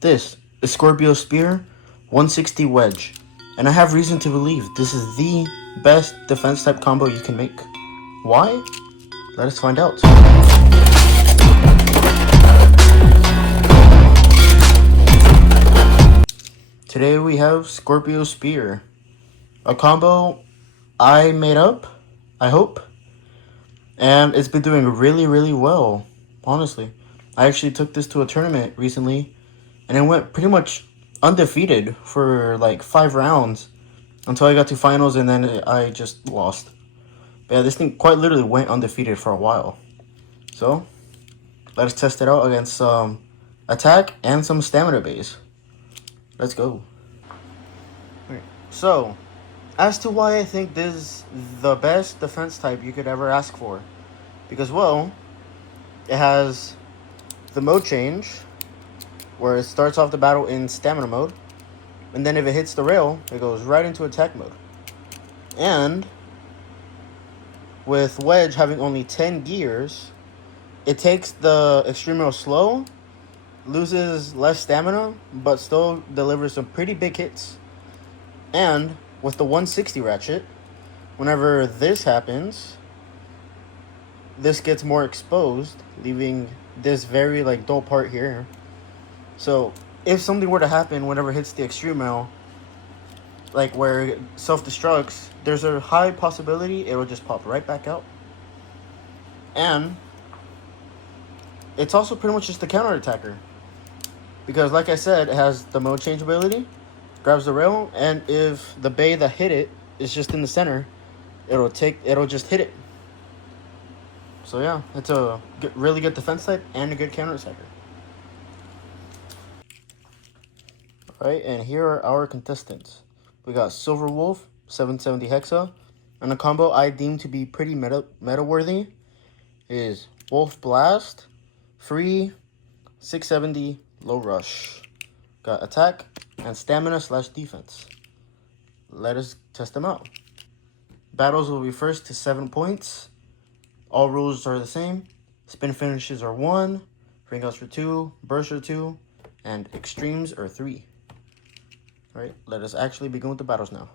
This is Scorpio Spear 160 Wedge, and I have reason to believe this is the best defense type combo you can make. Why? Let us find out. Today we have Scorpio Spear, a combo I made up, I hope, and it's been doing really well, honestly. I actually took this to a tournament recently, and it went pretty much undefeated for like 5 rounds until I got to finals, and then I just lost. But yeah, this thing quite literally went undefeated for a while. So, let us test it out against some attack and some stamina base. Let's go. Okay. So, as to why I think this is the best defense type you could ever ask for. Because, well, it has the mode change, where it starts off the battle in stamina mode, and then if it hits the rail, it goes right into attack mode. And with Wedge having only 10 gears, it takes the extreme rail slow, loses less stamina, but still delivers some pretty big hits. And with the 160 ratchet, whenever this happens, this gets more exposed, leaving this very dull part here. So if something were to happen whenever it hits the extreme rail, like where it self-destructs, there's a high possibility it will just pop right back out. And it's also pretty much just a counter-attacker, because like I said, it has the mode change ability, grabs the rail, and if the bay that hit it is just in the center, it'll just hit it. So yeah, it's a really good defense type and a good counter-attacker. Alright, and here are our contestants. We got Silver Wolf, 770 Hexa, and a combo I deem to be pretty meta-worthy is Wolf Blast, Free, 670, Low Rush. Got attack and stamina/defense. Let us test them out. Battles will be first to 7 points. All rules are the same. Spin finishes are 1, ring outs are 2, bursts are 2, and extremes are 3. Alright, let us actually begin with the battles now.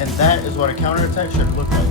And that is what a counterattack should look like.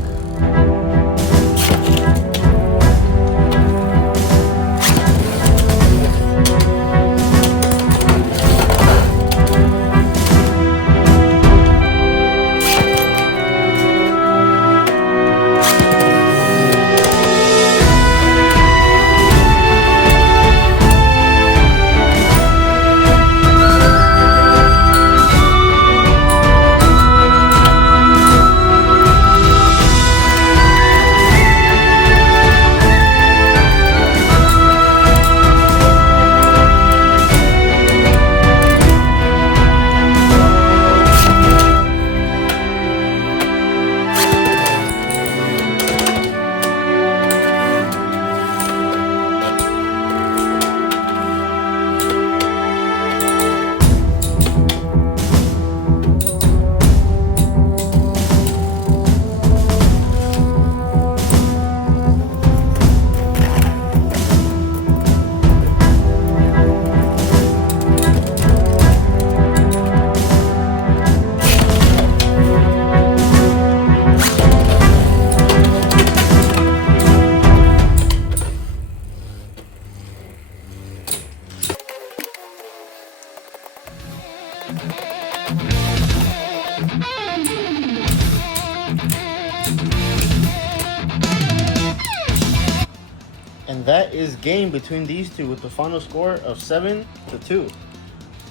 that is game between these two with the final score of 7-2.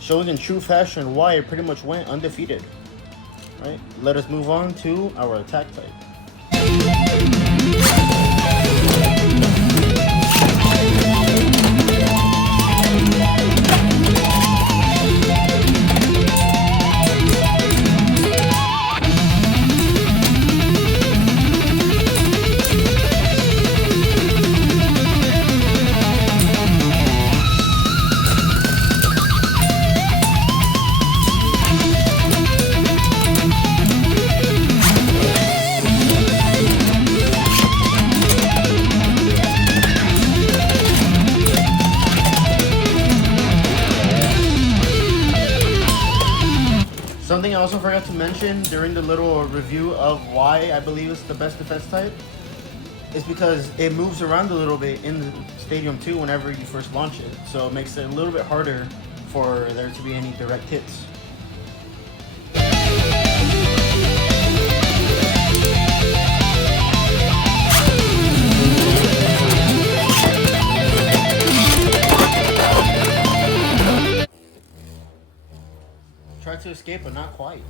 Showing in true fashion why it pretty much went undefeated. Right? Let us move on to our attack type. Something I also forgot to mention during the little review of why I believe it's the best defense type is because it moves around a little bit in the stadium too whenever you first launch it. So it makes it a little bit harder for there to be any direct hits. Tried to escape, but not quite.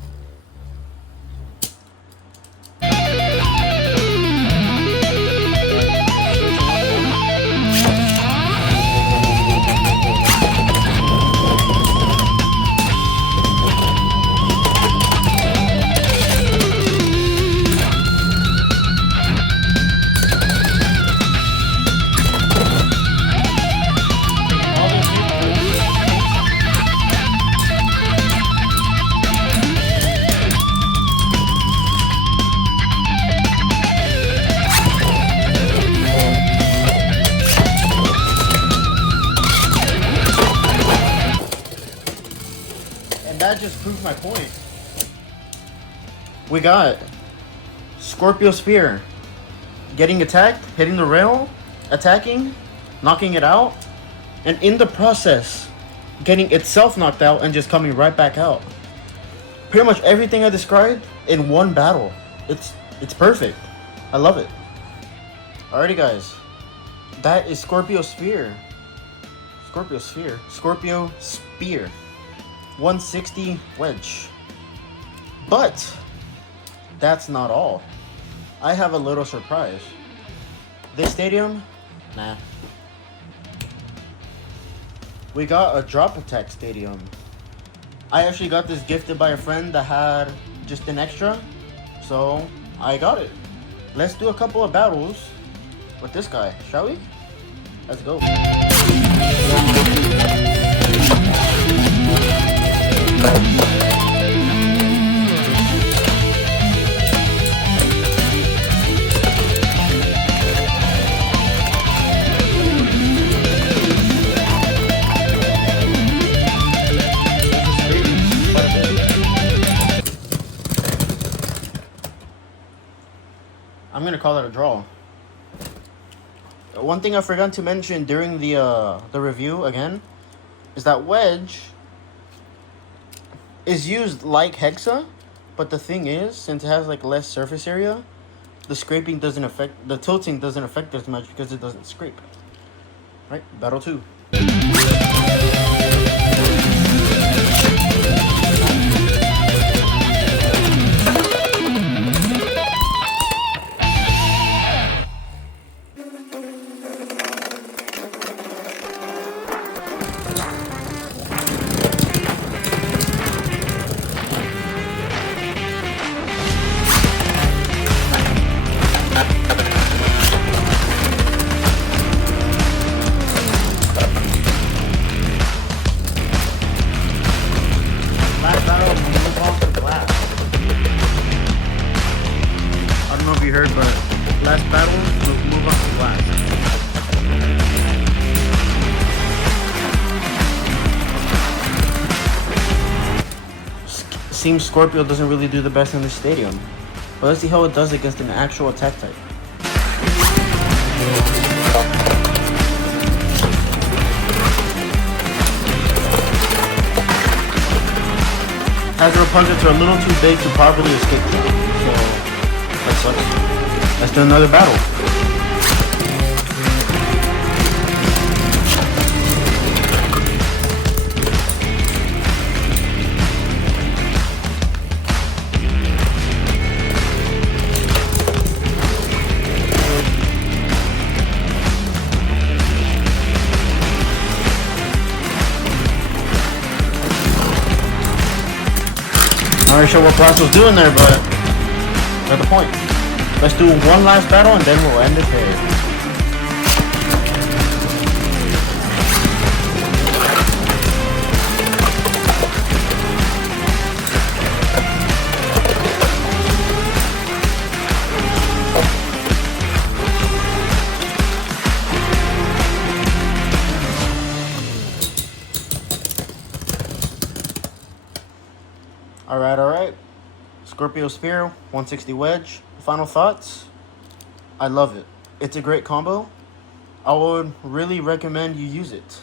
That just proves my point. We got Scorpio Spear getting attacked, hitting the rail, attacking, knocking it out, and in the process getting itself knocked out and just coming right back out. Pretty much everything I described in one battle. It's perfect. I love it. Alrighty guys, that is Scorpio Spear. Scorpio Spear. 160 wedge. But that's not all. I have a little surprise. This stadium, nah. We got a drop attack stadium. I actually got this gifted by a friend that had just an extra, so I got it. Let's do a couple of battles with this guy, shall we? Let's go. I'm gonna call it a draw. One thing I forgot to mention during the review again is that wedge is used like Hexa, but the thing is, since it has like less surface area, the scraping doesn't affect, the tilting doesn't affect as much because it doesn't scrape. Right, battle 2. Heard, but last battle, we'll move on to blast. Seems Scorpio doesn't really do the best in this stadium, but let's see how it does against an actual attack type. Hazard punches are a little too big to properly escape them, so that sucks. Let's do another battle. not really sure what Blast was doing there, but that's the point. Let's do one last battle and then we'll end it here. Alright. Scorpio Spear, 160 Wedge. Final thoughts? I love it. It's a great combo. I would really recommend you use it.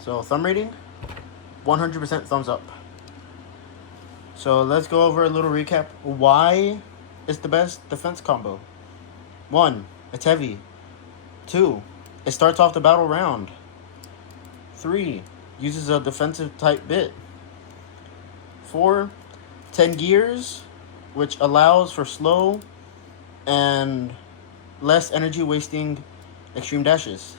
So, thumb rating? 100% thumbs up. So, let's go over a little recap. Why is the best defense combo? 1. It's heavy. 2. It starts off the battle round. 3. Uses a defensive type bit. 4. 10 gears, which allows for slow and less energy wasting extreme dashes.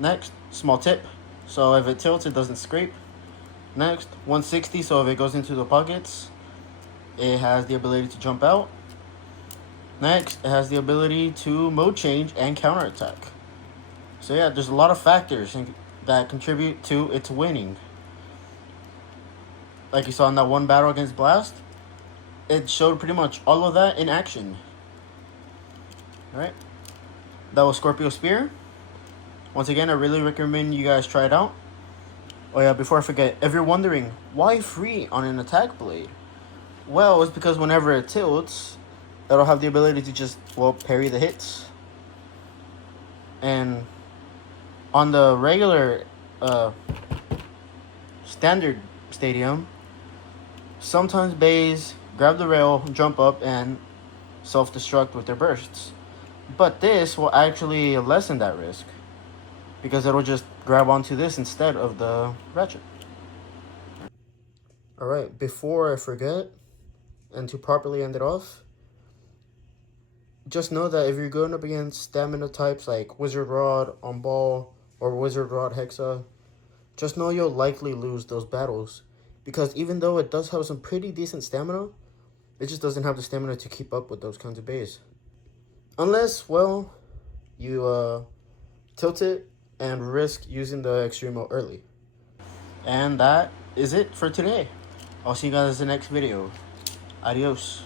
Next, small tip, so if it tilts it doesn't scrape. Next, 160, so if it goes into the pockets it has the ability to jump out. Next, it has the ability to mode change and counterattack. So yeah, there's a lot of factors that contribute to its winning. Like you saw in that one battle against Blast, it showed pretty much all of that in action. Alright, that was Scorpio Spear. Once again, I really recommend you guys try it out. Oh yeah, before I forget, if you're wondering, why free on an attack blade? Well, it's because whenever it tilts, it'll have the ability to just, well, parry the hits. And on the regular standard stadium, sometimes bays grab the rail, jump up, and self-destruct with their bursts. But this will actually lessen that risk, because it'll just grab onto this instead of the ratchet. Alright, before I forget, and to properly end it off, just know that if you're going up against stamina types like Wizard Rod on ball or Wizard Rod Hexa, just know you'll likely lose those battles, because even though it does have some pretty decent stamina, it just doesn't have the stamina to keep up with those kinds of bays. Unless, well, you tilt it and risk using the extreme mode early. And that is it for today. I'll see you guys in the next video. Adios.